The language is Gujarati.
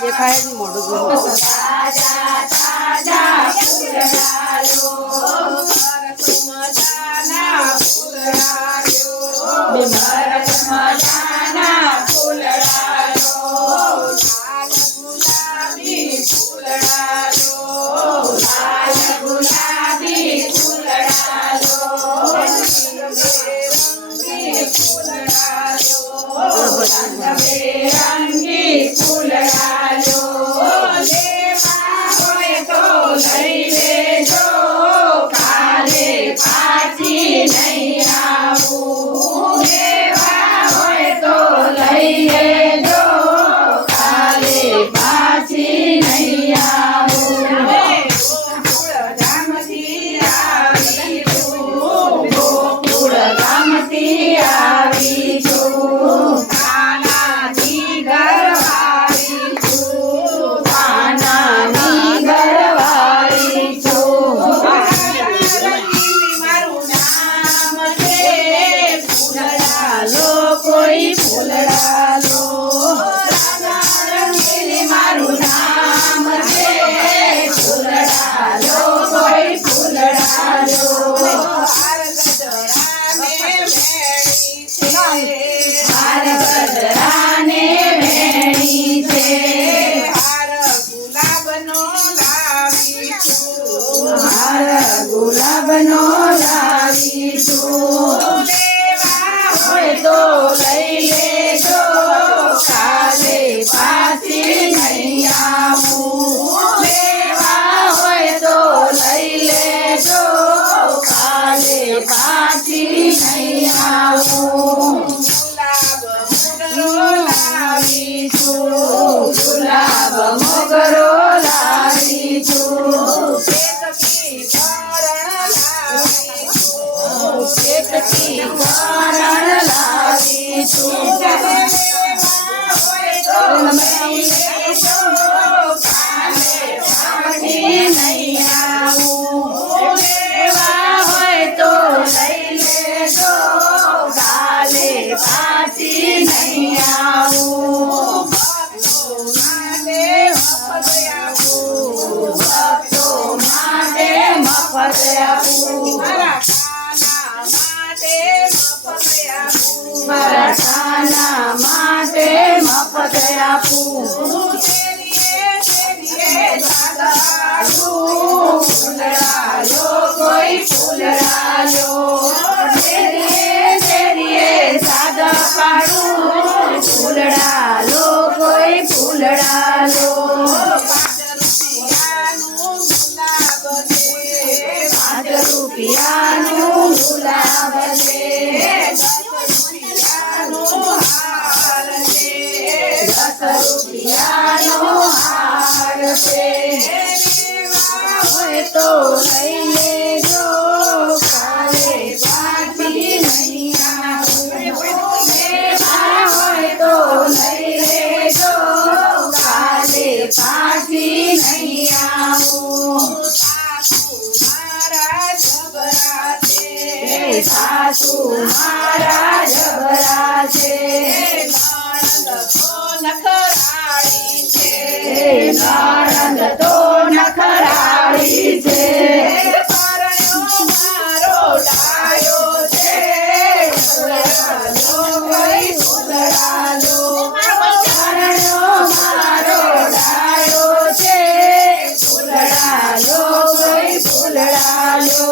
દેખાય જ મોઢું જોયું. તાજા તાજા ફૂલડા લો સરસ મજાના ફૂલડા લો સરસ મજાના ફૂલડા લો લાલ ગુલાબી ફૂલડા લો લાલ ગુલાબી ફૂલડા લો રંગબેરંગી ફૂલડા લો રંગબેરંગી ફૂલડા લો લેવા હોય તો લઈ લેજો કાલે પાછી નહીં આવું લેવા હોય તો લઈ લેજો કાલે પાછી નહીં આવું ગોકુળ ગામથી આવી છું ગોકુળ ગામથી આવી છું કાનાથી ઘરવાળી છું કાનાની ઘરવાળી છું રંગીલી મારું નામ છે ફૂલડા લો કોઈ ફૂલડા લો રાજા રંગીલી મારું નામ છે ફૂલડા લો કોઈ ફૂલડા લો હાર ગજરાને વેણી છે હાર ગજરાને વેણી છે હાર ગુલાબનો લાવી છું હાર ગુલાબનો લાવી છું લેવા હોય તો લઈ લેજો કાલે પાછી નહીં આવું લેવા હોય તો લઈ લેજો કાલે પાછી નહીં આવું ગુલાબ મોગરો લાવી છું ગુલાબ મોગરો લાવી છું એકથી ભરણ લાવી છું કેટલી વારણ લાવી છું લેવા હોય તો લઈ લેજો કાલે પાછી નહીં આવું લેવા હોય તો લઈ લેજો કાલે પાછી નહીં આવું ભક્તો માટે મફત આપું મારા કાના માટે મફત આપું ફૂલડા લો કોઈ ફૂલડા લો શેરીએ શેરીએ સાદા પાડું ફૂલડા લો કોઈ ફૂલડા લો 5 રૂપિયાનું ગુલાબ છે 10 રૂપિયાનો હાર છે હોય તો લઈ લેજો કાલે પાછી નહીં આવું લેવા હોય તો લઈ લેજો કાલે પાછી નહીં આવું સાસુ મારા જબરા છે નણંદ તો નખરાળી છે મારો ડાયો છે કોઈ ફૂલડા લો પરણ્યો મારો ડાયો છે ફૂલડા લો કોઈ ફૂલડા લો